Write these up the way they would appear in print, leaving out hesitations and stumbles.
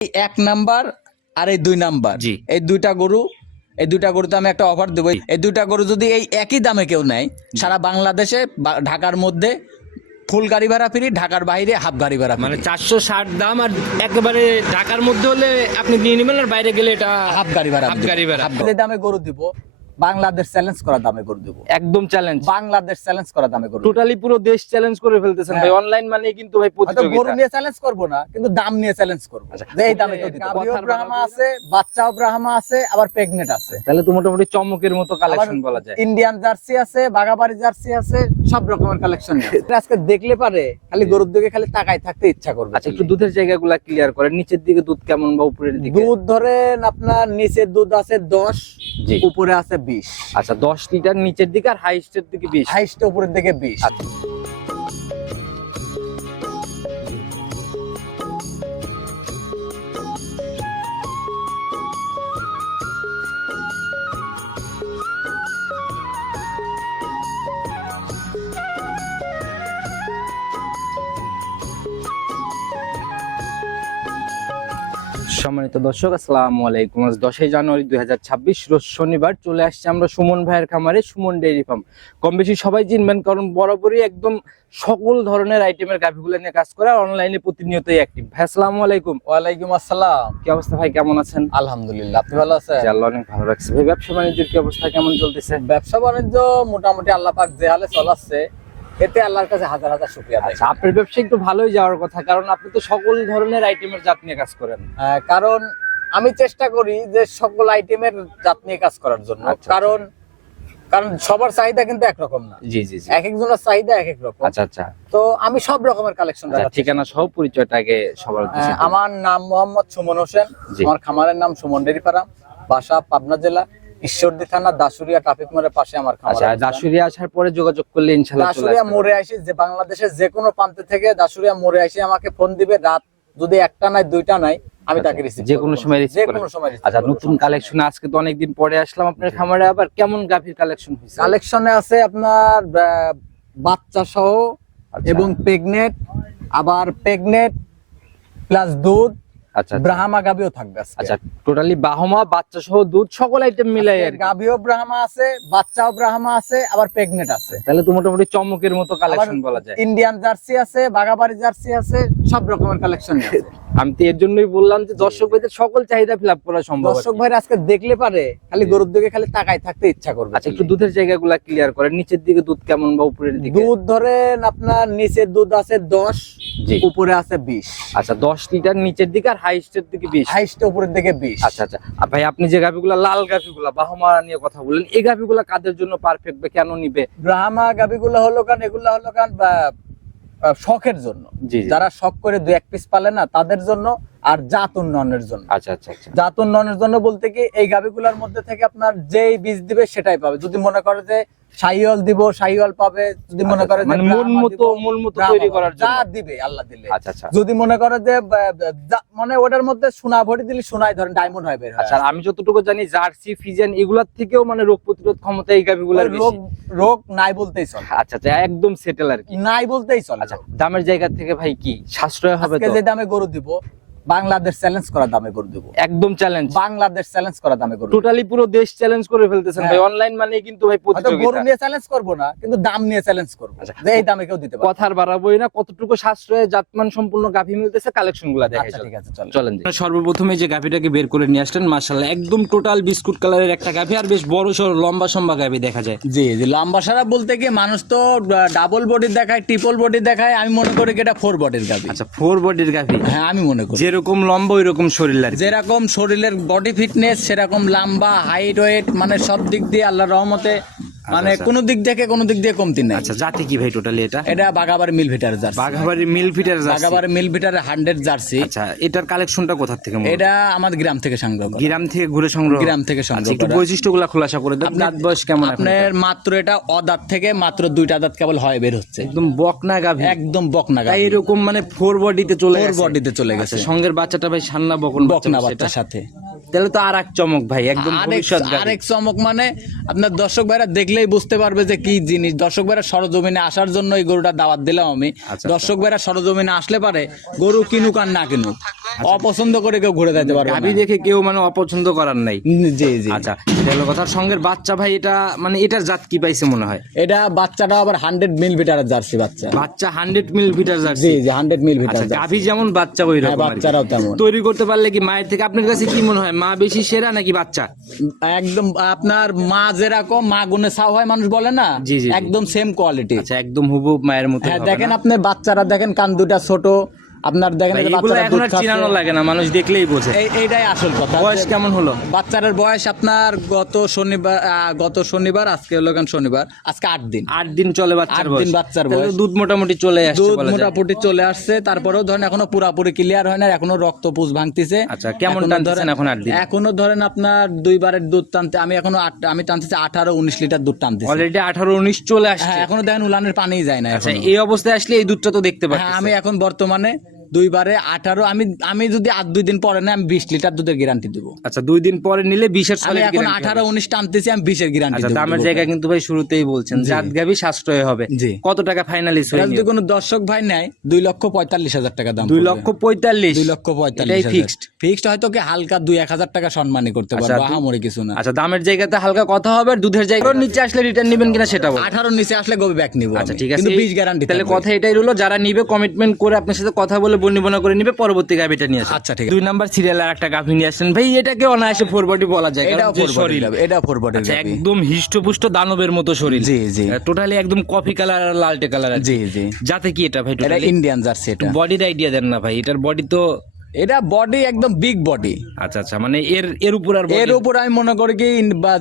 এক নাম্বার আর এই দুই নাম্বার, জি। এই দুইটা গরুতে আমি একটা অফার দেবো। এই দুইটা গরু যদি এই একই দামে কেউ নেয়, সারা বাংলাদেশে ঢাকার মধ্যে ফুল গাড়ি ভাড়া ফ্রি, ঢাকার বাইরে হাফ গাড়ি ভাড়া মানে ফ্রি। 460 দাম, আর একেবারে ঢাকার মধ্যে হলে আপনি নিয়ে নেবেন, আর বাইরে গেলে এটা হাফ গাড়ি ভাড়া। হাফ গাড়ি ভাড়া। যে দামে গরু দিব, বাংলাদেশ চ্যালেঞ্জ করা দামে গরু দিব। একদম চ্যালেঞ্জ, বাংলাদেশ চ্যালেঞ্জ করা দামে গরু। টোটালি পুরো দেশ চ্যালেঞ্জ করে ফেলতেছেন ভাই। হ্যাঁ। অনলাইন মানে কিন্তু ভাই হয়তো গরু প্রতিযোগিতা। নিয়ে চ্যালেঞ্জ করব না, কিন্তু দাম নিয়ে চ্যালেঞ্জ করব। আচ্ছা। যে এই দামে কেউ দিতে পারবে। গাভীও ব্রাহ্মা আছে, বাচ্চাও ব্রাহ্মা আছে, আবার প্রেগনেন্ট আছে। তাহলে তো মোটামুটি চমকের মতো কালেকশন বলা যায়। ইন্ডিয়ান জার্সি আছে, বাগাবাড়ি জার্সি আছে, সব রকমের কালেকশন আছে। আজকে দেখলে পারে খালি গরুর দিকে খালি তাকায় থাকতে ইচ্ছা করবে। আচ্ছা, একটু দুধের জায়গাগুলো ক্লিয়ার করেন। নিচের দিকে দুধ কেমন বা উপরের দিকে? দুধ ধরেন আপনার নিচের দুধ আছে 10, জি। উপরে আছে 20। আচ্ছা, 10 লিটার নিচের দিকে, আর হাইস্টের দিকে 20। হাইস্ট উপরের দিকে 20। আচ্ছা। সম্মানিত দর্শক, আসসালামু আলাইকুম। আজ 10 জানুয়ারি 2026 রোজ শনিবার। চলে আসছে আমরা সুমন ভাইয়ের খামারে, সুমন ডেইরি ফার্ম। কম বেশি সবাই চিনবেন, কারণ বরাবরই একদম সকল ধরনের আইটেমের গাভিগুলো নিয়ে কাজ করে, অনলাইনে প্রতিনিয়তই অ্যাক্টিভ। ভাই আসসালামু আলাইকুম। ওয়ালাইকুম আসসালাম। কি অবস্থা ভাই, কেমন আছেন? আলহামদুলিল্লাহ, আপনি ভালো আছেন? জি, আল্লাহ অনেক ভালো রাখছে। ভাই ব্যবসা বাণিজ্যের কি অবস্থা, কেমন চলতেছে? ব্যবসা বাণিজ্য মোটামুটি আল্লাহ পাক যে হালে চলাচ্ছে, এতে আল্লাহর কাছে হাজার হাজার শুকরিয়া দেয়। আচ্ছা, আপনার ব্যবসা একটু ভালোই যাওয়ার কথা, কারণ আপনি তো সকল ধরনের আইটেমের জাত নিয়ে কাজ করেন। কারণ আমি চেষ্টা করি যে সকল আইটেমের জাত নিয়ে কাজ করার জন্য। আচ্ছা। কারণ সবার চাহিদা কিন্তু একরকম না। জি জি জি। এক একজনের চাহিদা এক এক রকম। আচ্ছা আচ্ছা। তো আমি সব রকমের কালেকশন রাখি। ঠিকানা সহ পরিচয়টা আগে সবার উদ্দেশ্যে দিন। আমার নাম মোহাম্মদ সুমন হোসেন। জি। আমার খামারের নাম সুমন ডেইরি ফার্ম, বাসা পাবনা জেলা ঈশ্বরদী থানা দাসুরিয়া ট্রাফিক মোড়ের পাশে আমার খামার। আচ্ছা, দাসুরিয়া আসার পরে যোগাযোগ করলে ইনশাআল্লাহ চলে দাসুরিয়া আসবে। মোড়ে আসি, যে বাংলাদেশের যে কোনো প্রান্ত থেকে দাসুরিয়া মোড়ে আসি আমাকে ফোন দিবে। রাত যদি একটা নাই দুইটা নাই, আমি তাকে রিসিভ যে কোনো সময় রিসিভ যে করেন। কোনো সময় receive আচ্ছা, করবো। নতুন কালেকশন আজকে তো অনেকদিন পরে আসলাম আপনার খামারে, আবার কেমন গাভীর কালেকশন হয়েছে? কালেকশনে আছে আপনার বাচ্চা সহ আচ্ছা। এবং প্রেগনেন্ট, আবার প্রেগনেন্ট প্লাস দুধ, আচ্ছা ব্রাহ্মা গাভীও থাকবে আজকে। আচ্ছা, টোটালি বাহমা বাচ্চা সহ দুধ সকল আইটেম মিলাই আর কি। গাভীও ব্রাহ্মা আছে, বাচ্চাও ব্রাহ্মা আছে, আবার প্রেগনেন্ট আছে। তাহলে তো মোটামুটি চমকের মতো কালেকশন বলা যায়। ইন্ডিয়ান জার্সি আছে, বাগাবাড়ি জার্সি আছে, সব রকমের কালেকশন আছে। আমি তো এর জন্যই বললাম যে দর্শক ভাইদের সকল চাহিদা ফিল আপ করা সম্ভব। দর্শক ভাইরা আজকে দেখলে পারে খালি গরুর দিকে খালি তাকায় থাকতে ইচ্ছা করবে। আচ্ছা, একটু দুধের জায়গাগুলো ক্লিয়ার করেন। নিচের দিকে দুধ কেমন বা উপরের দিকে? দুধ ধরেন আপনার নিচের দুধ আছে 10, জি। উপরে আছে 20। আচ্ছা, 10 লিটার নিচের দিকে, আর হাইস্টের দিকে 20। হাইস্ট উপরের দিকে 20। আচ্ছা আচ্ছা। আর ভাই, আপনি যে গাভিগুলা লাল গাভিগুলা বাহমা নিয়ে কথা বললেন, এই গাভিগুলা কাদের জন্য পারফেক্ট বা কেন নিবে? ব্রাহ্মা গাভিগুলো হলো কারণ এগুলো হলো কারণ শখের জন্য। জি জি। যারা শখ করে 2-1 পিস পালে না, তাদের জন্য। আর জাত উন্নয়নের জন্য। আচ্ছা আচ্ছা আচ্ছা। জাত উন্নয়নের জন্য বলতে কি, এই গাভিগুলোর মধ্যে থেকে আপনার যেই বীজ দিবে সেটাই পাবে। যদি মনে করে যে শাহিওয়াল দিব, শাহিওয়াল পাবে। যদি মনে করে যে মানে মন ব্রাহ্মা মতো দিব, মন মতো ব্রাহ্মা তৈরি পাবে। করার যা জন্য। দিবে আল্লাহ দিলে। আচ্ছা আচ্ছা। যদি মনে করে যে মানে ওটার মধ্যে সোনা ভরি দিলে সোনায় ধরেন ডায়মন্ড হয় বের হয়। আচ্ছা, আর আমি যতটুকু জানি জার্সি ফিজিয়ান এগুলার থেকেও মানে রোগ প্রতিরোধ ক্ষমতা এই গাভিগুলার ওই বেশি। রোগ নাই বলতেই চলে। আচ্ছা আচ্ছা, একদম সেটেল আর কি। নাই বলতেই চলে। আচ্ছা, দামের জায়গা থেকে ভাই কি সাশ্রয় হবে আজকে তো? যে দামে গরু দিব, বাংলাদেশ চ্যালেঞ্জ করা দামে গরু দিব। একদম চ্যালেঞ্জ, বাংলাদেশ চ্যালেঞ্জ করা দামে গরু দিব। টোটালি পুরো দেশ চ্যালেঞ্জ করে ফেলতেছেন ভাই। হ্যাঁ। অনলাইন মানে কিন্তু ভাই হয়তো গরু প্রতিযোগিতা। নিয়ে চ্যালেঞ্জ করব না, কিন্তু দাম নিয়ে চ্যালেঞ্জ করব। আচ্ছা। যে এই দামে কেউ দিতে পারবে। কথার বাড়াবোই না, কতটুকু সাশ্রয়ে জাতমান সম্পূর্ণ গাভী মিলতেছে কালেকশন গুলা দেখাই। আচ্ছা ঠিক আছে, চলো। চলেন। সর্বপ্রথমে যে গাভীটাকে বের করে নিয়ে আসলেন, মাশাআল্লাহ একদম টোটাল বিস্কুট কালারের একটা গাভী, আর বেশ বড় সড় লম্বা সম্বা গাভী দেখা যায়। জি জি, লম্বা সারা বলতে কি, মানুষ তো ডাবল বডি দেখায়, ট্রিপল বডি দেখায়। আমি মনে করি কি এটা 4 বডির গাভী। আচ্ছা, 4 বডির গাভী। হ্যাঁ, আমি মনে করি যেরকম লম্বা ওই রকম শরীর আর কি। যেরকম শরীরের বডি ফিটনেস, সেরকম লম্বা, হাইট, ওয়েট, মানে সব দিক দিয়ে আল্লাহর রহমতে মানে আচ্ছা। কোনো দিক থেকে কোনো দিক দিয়ে কমতি নাই। আচ্ছা, জাতি কি ভাই টোটালি এটা? এটা বাগাবাড়ি মিল ভিটার জার্সি। বাঘাবাড়ি মিল ফিটার জার্সি। বাগাবাড়ি মিল ভিটার 100 জার্সি। আচ্ছা, এটার কালেকশনটা কোথা থেকে? এটা আমাদের গ্রাম থেকে সংগ্রহ করা। গ্রাম থেকে ঘুরে সংগ্রহ? গ্রাম থেকে সংগ্রহ আচ্ছা, একটু করা। বৈশিষ্ট্যগুলো খোলাসা করে দেন। দাঁত বয়স কেমন এখন আপনার এটার? মাত্র এটা অদাঁত থেকে মাত্র 2টা দাঁত কেবল হয় বের হচ্ছে। একদম বকনা গাভী। একদম বকনা তাই গাভী। এরকম মানে 4 বডিতে চলে 4 গেছে। বডিতে চলে গেছে। আচ্ছা, সঙ্গের বাচ্চাটা ভাই সান্না বকন বকনা বাচ্চা বাচ্চার সাথে। তাহলে তো আর এক চমক ভাই, একদম ভবিষ্যৎ গাভী। আরেক চমক মানে আপনার দর্শক ভাইরা দেখলেই বুঝতে পারবে যে কি জিনিস। দর্শক ভাইরা সরজমিনে আসার জন্য এই গরুটা দাওয়াত দিলাম আমি। আচ্ছা। দর্শক ভাইরা সরজমিনে আসলে পারে গরু কিনুক আর না কিনুক, অপছন্দ করে কেউ ঘুরে যেতে পারবে না। গাভী দেখে কেউ মানে অপছন্দ করার নাই। জি জি। আচ্ছা, এটা হলো কথার সঙ্গের বাচ্চা ভাই, এটা মানে এটার জাত কি পাইছে মনে হয়? এটা বাচ্চাটা আবার 100 মিল ভিটারের জার্সি বাচ্চা। বাচ্চা 100 মিল ভিটার জি জার্সি। জি 100 মিল ভিটার আচ্ছা, জার্সি। গাভী যেমন বাচ্চা ওই হ্যাঁ, রকম বাচ্চারাও তেমন। তৈরি করতে পারলে কি মায়ের থেকে আপনার কাছে কি মনে হয়, মা বেশি সেরা নাকি বাচ্চা? একদম আপনার মা যেরকম মা গুণে ছাও হয় মানুষ বলে না, জি, জি, জি। একদম সেম কোয়ালিটি। আচ্ছা, একদম হুবহু মায়ের মতো হ্যাঁ হবে দেখেন না? আপনি বাচ্চারা দেখেন, কান দুটা ছোট, আপনার দেখেন ভাই, এই যে এগুলো বাচ্চারা এখন দুধ আর খাচ্ছে। চিনানো লাগে না, মানুষ দেখলেই বোঝে। এইটাই আসল কথা। বয়স কেমন হলো? বাচ্চাটার বয়স আপনার গত শনিবার আজকে হলো কেন শনিবার, আজকে 8 দিন। 8 দিন চলে বাচ্চার 8 বয়স। দিন বাচ্চার তাহলে বয়স। দুধ মোটামুটি চলে আসছে দুধ বলা যায়। মোটামুটি চলে আসছে, তারপরেও ধরেন এখনো পুরাপুরি ক্লিয়ার হয় না, এখনো রক্ত পুষ ভাঙতিছে। আচ্ছা, কেমন এখনো টানতেছেন ধরেন এখন 8 দিন? এখনো ধরেন আপনার 2 বারের দুধ টানতে আমি এখনো আমি টানতেছি 18-19 লিটার দুধ টানতেছি। অলরেডি 18-19 চলে আসছে। হ্যাঁ এখনো দেখেন উলানের পানিই যায় না আচ্ছা, এখনো। এই অবস্থায় আসলে এই দুধটা তো দেখতে হ্যাঁ পাচ্ছি। আমি এখন বর্তমানে 2 বারে 18, আমি যদি আর 2 দিন পরে না আমি 20 লিটার দুধের গ্যারান্টি দেবো। আচ্ছা, 2 দিন পরে নিলে 20 এর আমি সলিড এখন 18-19 টানতেছি, আমি 20 এর গ্যারান্টি আচ্ছা, দেবো। দামের জায়গা কিন্তু ভাই শুরুতেই বলছেন জাত গাভী সাশ্রয় হবে। জি। কত টাকা ফাইনালিস্ট এটা হয়ে যদি কোনো দর্শক ভাই নেয় 2,45,000 টাকা দাম। 2,45,000 2,45,000 এটাই ফিক্সড। ফিক্সড হয়তো কি হালকা 2-1,000 টাকা সম্মানী করতে আচ্ছা, পারবো, আহামরি কিছু না। আচ্ছা, দামের জায়গাতে হালকা কথা হবে, আর দুধের জায়গার নিচে আসলে রিটার্ন নেবেন কিনা সেটা বল। 18 নিচে আসলে গবি ব্যাক নিবো আচ্ছা, আমি, ঠিক আছে, কিন্তু 20 গ্যারান্টি। তাহলে কথা এটাই রইলো, যারা নিবে কমিটমেন্ট করে আপনার সাথে কথা বলে বর্ণনা করে নিবে, পরবর্তী গাভীটা নিয়ে আসে। আচ্ছা, ঠিক আছে। 2 নাম্বার সিরিয়ালের একটা গাভী নিয়ে আসেন ভাই, এটাকে অনায়াসে ফোরবডি বলা যায়, এটাও কারণ যে 4 শরীর, বডি, এটা 4 বডি। আচ্ছা, একদম হিষ্টপুষ্ট দানবের মতো শরীর। জি জি টোটালি একদম কফি কালার আর লালটে কালার। জি জি। যাতে কি এটা ভাই এটা টোটালি ইন্ডিয়ান জার্সি। এটা বডির আইডিয়া দেন না ভাই, এটার বডি তো। এটা বডি একদম বিগ বডি। আচ্ছা আচ্ছা, মানে এর উপর আর এর উপরে আমি মনে করি কি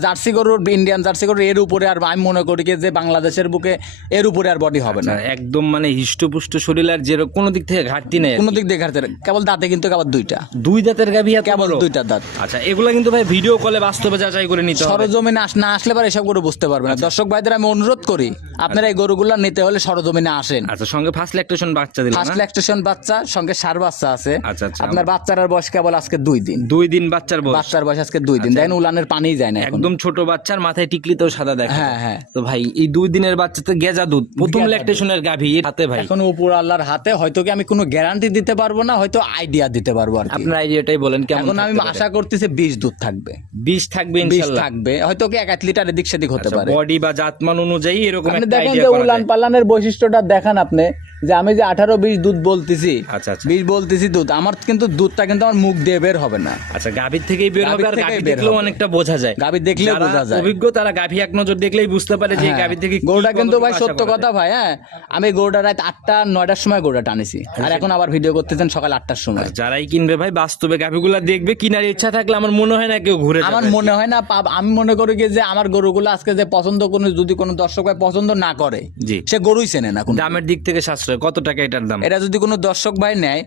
জার্সি গরুর, ইন্ডিয়ান জার্সি গরুর এর উপরে আর আমি মনে করি কি যে বাংলাদেশের বুকে এর উপরে আর বডি হবে না। একদম মানে হিষ্টপুষ্ট শরীর, আর যে কোনো দিক থেকে ঘাটতি নেই। কোনো দিক দিয়ে ঘাটতে নেই। কেবল দাঁতে কিন্তু কেবল 2টা, 2 দাঁতের গাভী, কেবল 2টা দাঁত। আচ্ছা, এগুলো কিন্তু ভাই ভিডিও কলে বাস্তবে যাচাই করে নিতে হবে। সরজমিনে না আসলে পরে এসব গরু বুঝতে পারবে না। দর্শক ভাইদের আমি অনুরোধ করি আপনারা এই গরুগুলো নিতে হলে সরজমিনে আসেন। আচ্ছা, সঙ্গে ফার্স্ট ল্যাকটেশন বাচ্চা দিলাম ফার্স্ট না? ল্যাকটেশন বাচ্চা, সঙ্গে সার বাচ্চা আছে। আচ্ছা আচ্ছা, আপনার বাচ্চার বয়স কেবল আজকে 2 দিন। 2 দিন বাচ্চার বয়স। বাচ্চার বয়স আজকে 2 দিন। দেখেন উলানের পানিই যায় না এখন। একদম ছোট বাচ্চার মাথায় টিকলিতেও সাদা দেখা। হ্যাঁ হ্যাঁ। তো ভাই এই 2 দিনের বাচ্চাতে গেজা দুধ, প্রথম গেজা ল্যাকটেশনের গাভী হাতে ভাই। এখন উপর আল্লাহর হাতে, হয়তো কি আমি কোনো গ্যারান্টি দিতে পারবো না, হয়তো আইডিয়া দিতে পারবো আর কি। আপনার আইডিয়াটাই বলেন কেমন। এখন আমি আশা করতেছি 20 দুধ থাকবে। 20 থাকবে 20 ইনশাআল্লাহ। থাকবে, হয়তো কি 1 লিটার এদিক সেদিক হতে পারে। বডি বা জাতমান অনুযায়ী এরকম আপনি একটা দেখেন আইডিয়া যে করা উলান যায়। পালানের বৈশিষ্ট্যটা দেখান আপনি, যে আমি যে 18-20 দুধ বলতেছি, আচ্ছা আচ্ছা 20 বলতেছি দুধ, আমার কিন্তু দুধটা কিন্তু আমার মুখ দিয়ে বের হবে না। আচ্ছা, গাভীর থেকেই বের হবে, আর গাভীর গাভী থেকেই বের দেখলেও হবে। অনেকটা বোঝা যায়। গাভী দেখলেও যারা বোঝা যায়। অভিজ্ঞ তারা গাভী এক নজর দেখলেই বুঝতে পারে যে হ্যাঁ, গাভী থেকে কি গরুটা কিন্তু কতটুকু ভাই আশা সত্য করা কথা যায়। ভাই। হ্যাঁ, আমি গরুটা রাত 8টা-9টার সময় গরুটা টানিছি, আর এখন আবার ভিডিও করতেছেন সকাল 8টার সময়। যারাই কিনবে ভাই বাস্তবে গাভীগুলা দেখবে, কিনার ইচ্ছা থাকলে আমার মনে হয় না কেউ ঘুরে আমার যাবে। মনে হয় না আমি মনে করি কি যে আমার গরুগুলো আজকে যে পছন্দ কোনো, যদি কোনো দর্শক ভাই পছন্দ না করে, জি। সে গরুই চেনে না। দামের দিক থেকে সাশ্রয়, কত টাকা এটার দাম? এটা যদি কোনো দর্শক ভাই নেয়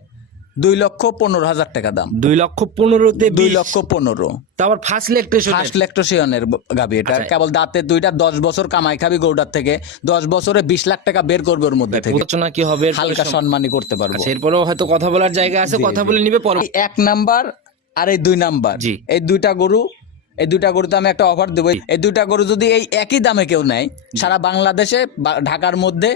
2,15,000 টাকা দাম। 2,15,000-তে 2,15,000। তারপর ফার্স্ট ল্যাকটেশন। ফার্স্ট ল্যাকটেশনের গাবি এটা। আচ্ছা। কেবল দাঁতে 2টা, 10 বছর কামাই খাবি গরুটার থেকে, 10 বছরে 20 লাখ টাকা বের করবে ওর মধ্যে থেকে। আলোচনা কি হবে এরপরে হালকা সম্মানই করতে পারবো। আচ্ছা, এরপরেও হয়তো কথা বলার জায়গা আছে, কথা বলে নিবে পর। এই 1 নাম্বার আর এই 2 নাম্বার, জি। এই 2টা গরুতে আমি একটা অফার দেবো। এই 2টা গরু যদি এই একই দামে কেউ নেয়, সারা বাংলাদেশে ঢাকার মধ্যে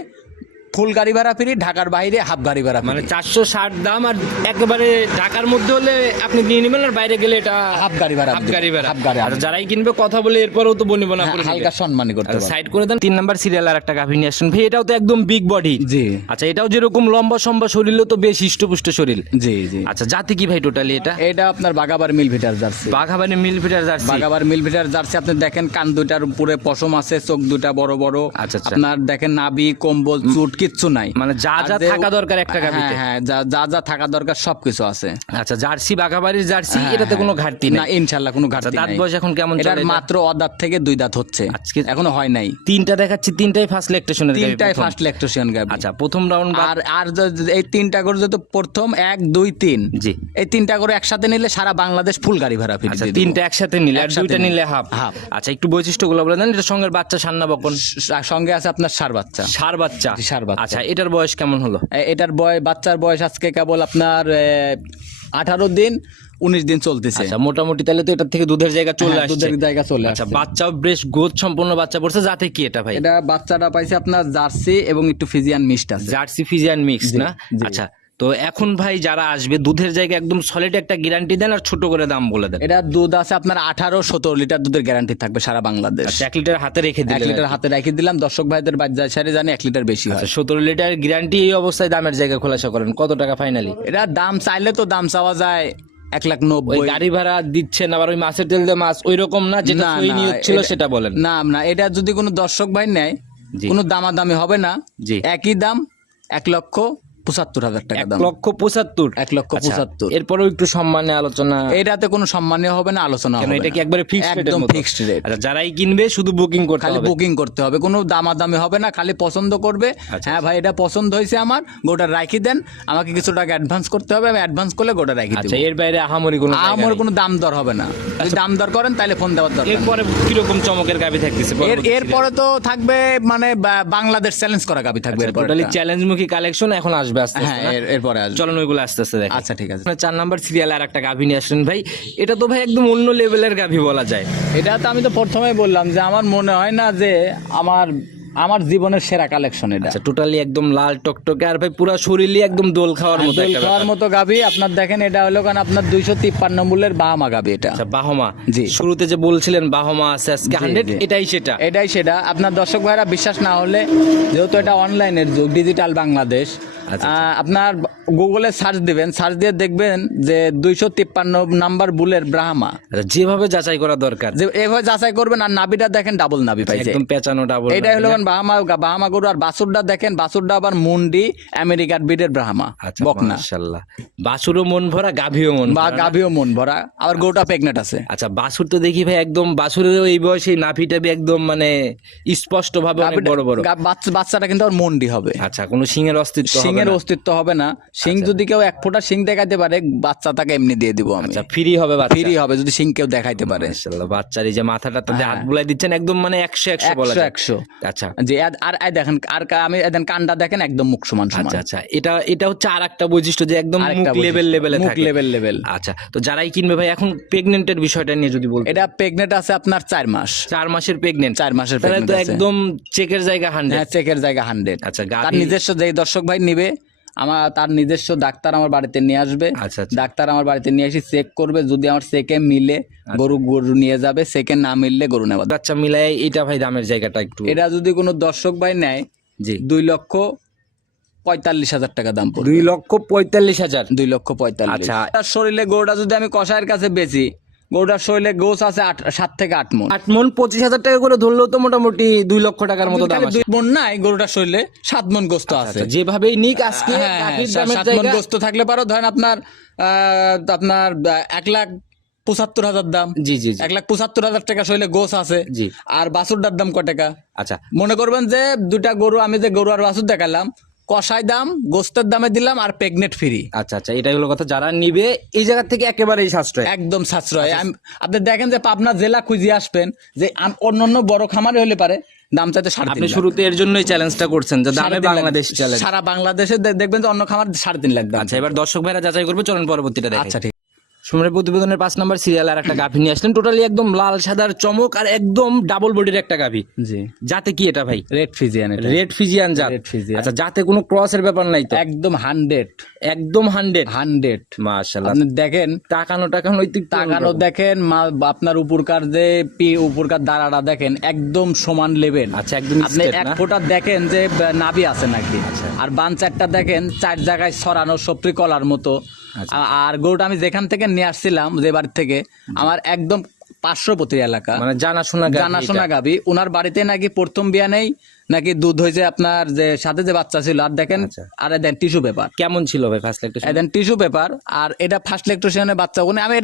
ফুল গাড়ি ভাড়া ফ্রি, ঢাকার বাইরে হাফ গাড়ি ভাড়া মানে ফ্রি। 460 দাম, আর একেবারে ঢাকার মধ্যে হলে আপনি নিয়ে নেবেন, আর বাইরে গেলে এটা হাফ গাড়ি ভাড়া। হাফ গাড়ি ভাড়া। হাফ গাড়ি। আর যারাই কিনবে কথা বলে এরপরেও তো বনিব না করে হালকা সম্মানই করতে পারবে। সাইড করে দেন। 3 নাম্বার সিরিয়াল আর একটা গাভী নিয়ে আসেন ভাই, এটাও তো একদম বিগ বডি। জি আচ্ছা, এটাও যেরকম লম্বা সম্বা শরীরও তো বেশ হিষ্টপুষ্ট শরীর। জি জি। আচ্ছা, জাতি কি ভাই টোটালি এটা? এটা আপনার বাগাবার মিল ভিটার জার্সি। বাঘাবাড়ি মিল ফিটার জার্সি। বাগাবার মিল ভিটার জার্সি। আপনি দেখেন কান 2টার উপরে পশম আছে, চোখ 2টা বড় বড়। আচ্ছা আচ্ছা, আপনার দেখেন নাভি, কম্বল, চুট কিচ্ছু নাই। মানে যা আর যা যে- থাকা দরকার একটা গাভীতে। হ্যাঁ, যা থাকা দরকার সবকিছু আছে। আচ্ছা, জার্সি বাঘাবাড়ির জার্সি, হ্যাঁ, এটাতে কোনো হ্যাঁ। ঘাটতি না, নেই। ইনশাআল্লাহ কোনো ঘাটতি দাঁত নাই। বয়স এখন কেমন এটার চলে এটা? মাত্র অদাঁত থেকে 2 দাঁত হচ্ছে, আজকে এখনো হয় নাই। 3টা দেখাচ্ছি, 3টাই ফার্স্ট ল্যাকটেশনের গাভী। 3টাই ফার্স্ট ল্যাকটেশন গাবি। আচ্ছা, প্রথম রাউন্ড আর এই 3টা করে যদি প্রথম 1, 2, 3, জি। এই 3টা করে একসাথে নিলে সারা বাংলাদেশ ফুল গাড়ি ভাড়া ফ্রি। আচ্ছা, 3টা একসাথে নিলে, আর একসাথে 2টা নিলে হাফ। হাফ। আচ্ছা, একটু বৈশিষ্ট্যগুলো বলে দেন। এটার সঙ্গে বাচ্চা সান্না বকন, সঙ্গে আছে আপনার ষাঁড় বাচ্চা। ষাঁড় বাচ্চা। জি, ষাঁড় বাচ্চা। আচ্ছা, এটার বয়স কেমন হলো? এটার বাচ্চার বয়স আজকে কেবল আপনার 18 দিন। 19 দিন চলতেছে। আচ্ছা, মোটামুটি তাহলে তো এটা থেকে দুধের জায়গা চলে হ্যাঁ, আসছে। দুধের জায়গা চলে আচ্ছা, আসছে। বাচ্চাও বেশ গ্রোথ সম্পন্ন বাচ্চা পড়ছে। যাতে কি এটা ভাই? এটা বাচ্চাটা পাইছে আপনার জার্সি এবং একটু ফিজিয়ান মিক্সড আছে। জার্সি ফিজিয়ান মিক্স জি, না? জি। আচ্ছা, তো এখন ভাই যারা আসবে দুধের জায়গা একদম সলিড একটা গ্যারান্টি দেন, আর ছোট করে দাম বলে দেন। এটা দুধ আছে আপনার 18-17 লিটার দুধের গ্যারান্টি থাকবে সারা বাংলাদেশ। আচ্ছা, 1 লিটার হাতে রেখে 1 দিলেন। লিটার হাতে রেখে দিলাম, দর্শক ভাইদের বাজার সারে জানি 1 লিটার বেশি হয়। 17 লিটার গ্যারান্টি, এই অবস্থায় দামের জায়গা খোলাসা করেন কত টাকা ফাইনালি? এটা দাম চাইলে তো দাম চাওয়া যায় ওই 1,90,000। গাড়ি ভাড়া দিচ্ছেন, আবার ওই মাছের তেল দিয়ে মাছ ওই রকম না, যেটা না, সই না, নিয়োগ ছিল এটা- সেটা বলেন। না না, এটা যদি কোনো দর্শক ভাই নেয়, জি। কোনো দামাদামি হবে না। জি। একই দাম 1,75,000 টাকা দাম। 1,75,000। 1,75,000। এরপরও একটু সম্মানে আলোচনা, এটাতে কোনো সম্মানীয় হবে না, আলোচনা কেন হবে এটা কি না। একবারে ফিক্সড রেটের একদম মতো? Fixed rate. আচ্ছা, যারাই কিনবে শুধু বুকিং করতে খালি হবে। বুকিং করতে হবে, কোনো দামাদামি হবে না, খালি পছন্দ করবে। আচ্ছা, হ্যাঁ ভাই এটা পছন্দ হয়েছে আমার, গোটা রাখি দেন, আমাকে কিছু টাকা অ্যাডভান্স করতে হবে, আমি অ্যাডভান্স করলে গোটা রাখি দেব। আচ্ছা, এর বাইরে আহামরি কোনো জায়গা আমার নেই। কোনো দাম দর হবে না। যদি দাম দর করেন তাহলে ফোন দেওয়ার দরকার নেই। এরপরে কিরকম চমকের গাবি থাকতেছে? এরপরে তো থাকবে মানে বাংলাদেশ চ্যালেঞ্জ করা গাবি থাকবে এরপরে। টোটালি চ্যালেঞ্জমুখী কালেকশন এখন আসবে আস্তে হ্যাঁ, আস্তে না? এরপরে আসবে। চলুন ওইগুলো আস্তে আস্তে দেখি। আচ্ছা ঠিক আছে। 4 নাম্বার সিরিয়ালে আর একটা গাভী নিয়ে আসলেন ভাই। এটা তো ভাই একদম অন্য লেভেলের গাভী বলা যায়। এটা তো আমি তো প্রথমেই বললাম যে আমার মনে হয় না যে আমার জীবনের সেরা কালেকশন এটা। আচ্ছা, টোটালি একদম লাল টকটকে, আর ভাই পুরো শরীরই একদম দোল খাওয়ার মতো দোল একটা খাওয়ার ব্যাপার। মতো গাভি আপনার দেখেন, এটা হলো কারণ আপনার 253 মূল্যের বাহামা গাভি এটা। আচ্ছা, বাহমা। জি। শুরুতে যে বলছিলেন বাহমা আছে আজকে 100, জি। এটাই সেটা। এটাই সেটা। আপনার দর্শক ভাইরা বিশ্বাস না হলে, যেহেতু এটা অনলাইনের যুগ, ডিজিটাল বাংলাদেশ, আচ্ছা, আপনার গুগলে সার্চ দিবেন, সার্চ দিয়ে দেখবেন যে 253 নাম্বার বুলের ব্রাহ্মা, আচ্ছা, যেভাবে যাচাই করা দরকার, যে এভাবে যাচাই করবেন। আর নাবিটা দেখেন ডাবল নাবি পাইছে, একদম পেঁচানো ডাবল। এটাই হলো কারণ বাহামা গরু। আর বাছুরটা দেখেন, বাছুরটা আবার মুন্ডি আমেরিকার বিডের ব্রাহ্মা, আচ্ছা, বকনা। মাশাআল্লাহ। বাছুরও মন ভরা, গাভীও মন বা ভরা না? গাভিও মন ভরা, আবার গরুটা প্রেগনেন্ট আছে। আচ্ছা, বাছুর তো দেখি ভাই একদম বাছুরের এই বয়সে নাভি টাভি একদম মানে স্পষ্ট ভাবে অনেক বড় বড়। বাচ্চাটা কিন্তু আর মন্ডি হবে। আচ্ছা, কোনো সিংহের অস্তিত্ব হবে সিংহের না? অস্তিত্ব হবে না। সিং যদি কেউ 1 ফোঁটা সিং দেখাইতে পারে, বাচ্চা তাকে এমনি দিয়ে দিব আমি। আচ্ছা, ফ্রি হবে বাচ্চা? ফ্রি হবে যদি সিং কেউ দেখাইতে পারে। মাশাআল্লাহ, বাচ্চার এই যে মাথাটা তাতে হ্যাঁ। হাত বুলাই দিচ্ছেন, একদম মানে 100 বলা যায়। 100 আচ্ছা যে আর দেখেন, আমি দেখেন কানটা দেখেন একদম মুখ সমান সমান। আচ্ছা আচ্ছা, এটা হচ্ছে আর একটা বৈশিষ্ট্য যে একদম আরেকটা মুখ লেভেলে মুখ থাকে। লেভেল। আচ্ছা, তো যারাই কিনবে ভাই, এখন প্রেগনেন্টের বিষয়টা নিয়ে যদি বলতে। এটা প্রেগনেন্ট আছে আপনার 4 মাস। 4 মাসের প্রেগনেন্ট? 4 মাসের তাহলে তো প্রেগনেন্ট আছে। একদম চেকের জায়গা 100। হ্যাঁ, চেকের জায়গা 100। আচ্ছা, তার গাভী। নিজস্ব যেই দর্শক ভাই নিবে, তার নিজস্ব ডাক্তার আমার বাড়িতে নিয়ে আসবে। আচ্ছা, আচ্ছা। ডাক্তার আমার বাড়িতে নিয়ে এসে চেক করবে, যদি আমার চেকে মিলে গরু নিয়ে যাবে, চেকে না মিললে গরু নেওয়া। বাচ্চা মিলাই এটা ভাই দামের জায়গাটা একটু। এটা যদি কোনো দর্শক ভাই নেয়, জি। 2,45,000 টাকা দাম পড়বে। 2,45,000। 2,45,000। আচ্ছা। তার শরীরে গরুটা যদি আমি কসাইয়ের কাছে বেচি, গরুটার শরীরে গোছ আছে 7 থেকে 8 মণ। 8 মণ 25,000 টাকা করে ধরলেও তো মোটামুটি 2 লক্ষ টাকার মতো দাম খালি আসে। 2 মণ নাই, গরুটার শরীরে 7 মণ গোস্ত আছে। আচ্ছা, যেভাবেই নিক আজকে হ্যাঁ, গাভীর দামের 7 মণ জায়গা। গোস্ত থাকলে পারো, ধরেন আপনার 1,75,000 দাম। জি জি জি। 1,75,000 টাকা শরীরে গোছ আছে। জি। আর বাছুরটার দাম কত টাকা? আচ্ছা মনে করবেন যে দুটা গরু, আমি যে গরু আর বাছুর দেখালাম, কষাই দাম, গোস্তের দামে দিলাম, আর প্রেগনেন্ট ফ্রি। আচ্ছা আচ্ছা, এটাই হলো কথা। যারা নিবে এই জায়গা থেকে একেবারেই সাশ্রয়। একদম সাশ্রয়। আপনি দেখেন যে পাবনা জেলা খুঁজে আসবেন, যে অন্যান্য বড় খামারে হলে পারে দাম চাইতে 3.5 আপনি লাখ। শুরুতে এর জন্যই চ্যালেঞ্জটা করছেন যে দামে 3.5 লাখ। বাংলাদেশ চ্যালেঞ্জ। সারা বাংলাদেশে দেখবেন যে অন্য খামার 3.5 লাখ দাম। আচ্ছা, এবার দর্শক ভাইরা যাচাই করবে, চলেন পরবর্তীটা দেখেন। আচ্ছা ঠিক। সুমনের প্রতিবেদনের 5 নাম্বার সিরিয়াল আর একটা গাভী নিয়ে আসলেন, টোটালি একদম লাল সাদার চমক, আর একদম ডাবল বডির একটা গাভী। জি। যাতে কি এটা ভাই? Red Friesian. এটা রেড ফিজিয়ান জাত। Red Friesian. আচ্ছা, যাতে কোনো ক্রসের ব্যাপার নাই তো? একদম 100। একদম 100। মাশাআল্লাহ। আপনি দেখেন টাকানো তাকানো দেখেন, আপনার উপরকার যে উপরকার দাঁড়াটা দেখেন একদম সমান লেভেল। আচ্ছা, একদম আপনি straight 1 না? ফোঁটা দেখেন যে নাভি আছে নাকি। আর বান 4টা দেখেন 4 জায়গায় ছড়ানো সপ্রি কলার মতো। আর গরুটা আমি যেখান থেকে নিয়ে আসছিলাম, যে বাড়ি থেকে, আমার একদম পার্শ্ববর্তী এলাকা, মানে জানাশোনা গাবি। ওনার বাড়িতে নাকি প্রথম বিয়া নেই, নাকি দুধ হয়েছে আপনার যে সাথে যে বাচ্চা ছিল। আর দেখেন, আর দেন টিস্যু পেপার কেমন ছিল ভাই ফার্স্ট ল্যাকটেশন? দেন টিস্যু পেপার। আর এটা ফার্স্ট ল্যাকটেশনে বাচ্চা। আমি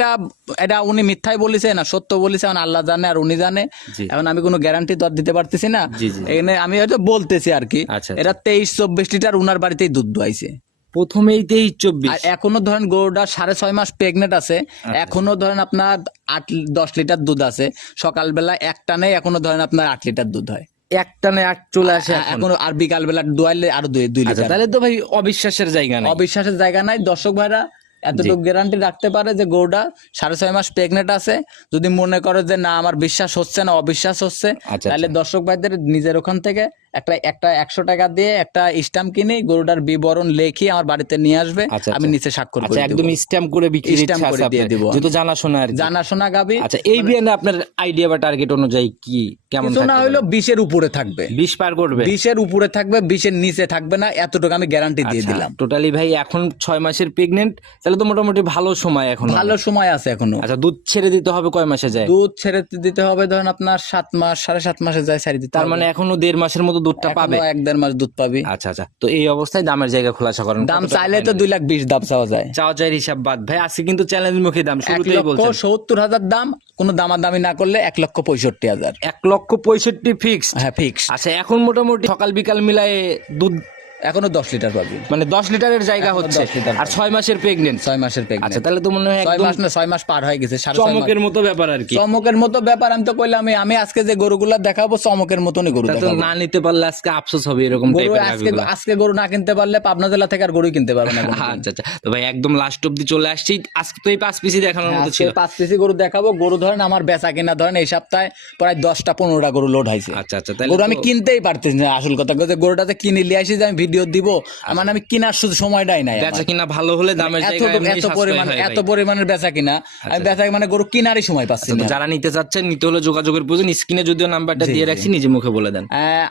এটা উনি মিথ্যাই বলেছে না সত্য বলেছে, এখন আল্লাহ জানে আর উনি জানে। এখন আমি কোনো গ্যারান্টি তো আর দিতে পারতেছি না। এখানে আমি হয়তো বলতেছি আর কি। এটা 23-24 লিটার উনার বাড়িতেই দুধ দোয়াইছে প্রথমেই 23-24। আর এখনো ধরেন গরুটা 6.5 মাস প্রেগনেন্ট আছে। এখনো ধরেন আপনার 8-10 লিটার দুধ আছে। সকালবেলা এক টানে এখনো ধরেন আপনার 8 লিটার দুধ হয়। এক টানে 8 চলে আসে এখনো। আর বিকালবেলা দোয়াইলে আরো 2 লিটার। তাহলে তো ভাই অবিশ্বাসের জায়গা নেই। অবিশ্বাসের জায়গা নাই। দর্শক ভাইরা এতটুকু গ্যারান্টি রাখতে পারে যে গরুটা 6.5 মাস প্রেগনেন্ট আছে। যদি মনে করে যে না আমার বিশ্বাস হচ্ছে না, অবিশ্বাস হচ্ছে, তাহলে দর্শক ভাইদের নিজের ওখান থেকে একটা 100 টাকা দিয়ে একটা স্ট্যাম্প কিনে গরুটার বিবরণ লিখে আমার বাড়িতে নিয়ে আসবে, আমি নিচে স্বাক্ষর করে দেব। একদম স্ট্যাম্প করে বিক্রি দিয়ে দেব, যেহেতু জানাশোনা গাবি। আচ্ছা, এই বিয়ানে আপনার আইডিয়া বা টার্গেট অনুযায়ী কি কেমন থাকবে? না হলো 20-এর উপরে থাকবে, 20 পার করবে, 20-এর উপরে থাকবে, 20-এর নিচে থাকবে না, এতটুকু আমি গ্যারান্টি দিয়ে দিলাম। টোটালি ভাই এখন 6 মাসের প্রেগনেন্ট, তাহলে তো মোটামুটি ভালো সময়, এখন ভালো সময় আছে এখনো। আচ্ছা, দুধ ছেড়ে দিতে হবে কয় মাসে যায়? দুধ ছেড়ে দিতে হবে ধরেন আপনার 7 মাস 7.5 মাসে যায় ছেড়ে দিতে। তার মানে এখনো 1.5 মাসের মতো দুধটা পাবে, 1.5 মাস দুধ পাবি। আচ্ছা আচ্ছা, তো এই অবস্থায় দামের জায়গা খোলাসা করেন? দাম চাইলে তো 2,20,000 দাম চাওয়া যায়, চাওয়ার হিসাব বাদ ভাই। আজকে কিন্তু চ্যালেঞ্জ মুখে দাম শুরুতেই বলছেন 1,70,000 দাম, কোনো দামাদামি না করলে 1,65,000। 1,65,000 ফিক্সড? হ্যাঁ ফিক্স। আচ্ছা, এখন মোটামুটি সকাল বিকাল মিলায়ে দুধ এখনো 10 লিটার পাবি, মানে 10 লিটারের জায়গা হচ্ছে, আর 6 মাসের প্রেগনেন্ট। 6 মাসের প্রেগনেন্ট। আচ্ছা, তাহলে তো মনে হয় 6 মাস না 6 মাস পার হয়ে গেছে, চমকের মতো ব্যাপার আর কি। চমকের মতো ব্যাপার, আমি তো কইলাম আমি আজকে যে গরুগুলা দেখাবো চমকের মতনই গরু দেখাবো। না নিতে পারলে আজকে আফসোস হবে, এরকম গরু আজকে গরু না কিনতে পারলে পাবনা জেলা থেকে আর গরু কিনতে পারবে না। আচ্ছা আচ্ছা, তো ভাই একদম লাস্ট অবধি চলে আসছি। আজকে তো এই 5 পিসি দেখানোর মতো ছিল, 5 পিসি গরু দেখাবো। গরু ধরেন আমার বেচা কিনা ধরেন এই সপ্তাহে প্রায় 10টা-15টা গরু লোড হয়েছে। আচ্ছা আচ্ছা, তাহলে গরু আমি কিনতেই পারতেছি না। আসল কথা যে গরুটাতে কিনে নিয়ে আসি যে আমি ভিডিও দিব, মানে আমি কেনার শুধু সময়টাই নাই। বেচা কিনা ভালো হলে দামের জায়গায় এত পরিমাণের বেচা কিনা, আমি বেচা মানে গরু কিনারই সময় পাচ্ছি না। যারা নিতে চাচ্ছেন, নিতে হলে যোগাযোগের প্রয়োজন। স্ক্রিনে যদিও নাম্বারটা দিয়ে রাখছি, নিজে মুখে বলে দেন।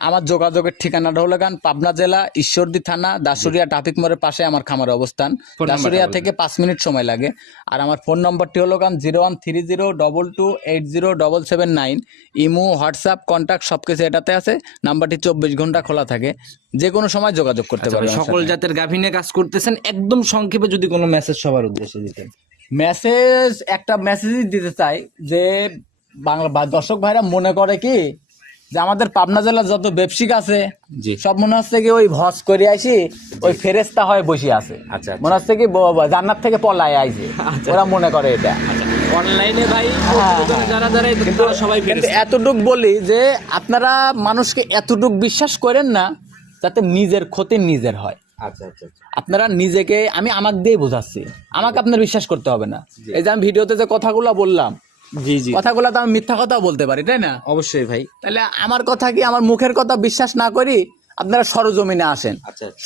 আমার যোগাযোগের ঠিকানাটা হলো পাবনা জেলা ঈশ্বরদী থানা দাসুরিয়া ট্রাফিক মোড়ের পাশে আমার খামারের অবস্থান। দাসুরিয়া থেকে 5 মিনিট সময় লাগে। আর আমার ফোন নম্বরটি হলো 013022807779। ইমো, হোয়াটসঅ্যাপ, কন্ট্যাক্ট সবকিছু এটাতে আছে। নাম্বারটি 24 ঘন্টা খোলা থাকে, যে কোনো সময় যোগাযোগ করতে পারবেন। সকল জাতের গাভী নিয়ে কাজ করতেছেন, একদম সংক্ষেপে যদি কোনো মেসেজ সবার উদ্দেশ্যে দিতেন। একটা মেসেজ দিতে চাই যে বাংলা দর্শক ভাইরা মনে করে কি যে আমাদের পাবনা জেলার যত ব্যবসায়িক আছে সব মনে হচ্ছে কি ওই ভস করে আসি ওই ফেরেস্তা হয়ে বসে আছে। আচ্ছা, মনে হচ্ছে কি জান্নাত থেকে পলায় আইছে, ওরা মনে করে এটা। অনলাইনে ভাই যারা সবাই এতটুক বলি যে আপনারা মানুষকে এতটুক বিশ্বাস করেন না যাতে নিজের ক্ষতি নিজের হয়। আচ্ছা আচ্ছা, আপনারা নিজেকে, আমি আমাকে দিয়ে বোঝাচ্ছি, আমাকে আপনার বিশ্বাস করতে হবে না। এই যে আমি ভিডিওতে যে কথাগুলো বললাম, কথাগুলো তো আমি মিথ্যা কথাও বলতে পারি, তাই না? অবশ্যই ভাই। তাহলে আমার কথা কি, আমার মুখের কথা বিশ্বাস না করি আপনারা সরজমিনে আসেন।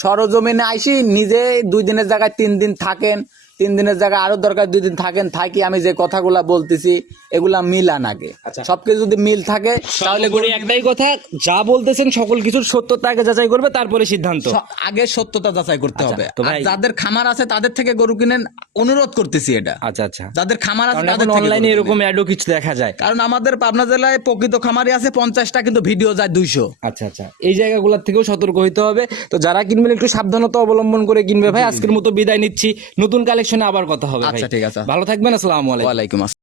সরজমিনে আইসি নিজে 2 দিনের জায়গায় 3 দিন থাকেন, 3 দিনের জায়গায় আরো দরকার 2 দিন থাকেন, থাকি আমি যে কথাগুলা বলতেছি এগুলা মিলান আগে। সবকিছু যদি মিল থাকে তাহলে একটাই কথা, যা বলতেছেন সকল কিছুর সত্যতা আগে যাচাই করবে, তারপরে সিদ্ধান্ত। আগে সত্যতা যাচাই করতে হবে। যাদের খামার আছে তাদের থেকে গরু কিনেন, অনুরোধ করতেছি এটা। আচ্ছা আচ্ছা, যাদের খামার আছে তাদের অনলাইনে এরকম অ্যাডও কিছু দেখা যায়, কারণ আমাদের পাবনা জেলায় প্রকৃত খামারি আছে 50টা, কিন্তু ভিডিও যায় 200। আচ্ছা আচ্ছা, এই জায়গাগুলোর থেকেও সতর্ক হইতে হবে। তো যারা কিনবেন একটু সাবধানতা অবলম্বন করে কিনবে ভাই। আজকের মতো বিদায় নিচ্ছি, নতুন কালেকশনে আবার কথা হবে। আচ্ছা ঠিক আছে, ভালো থাকবেন, আসসালামু আলাইকুম। ওয়ালাইকুম আসসালাম।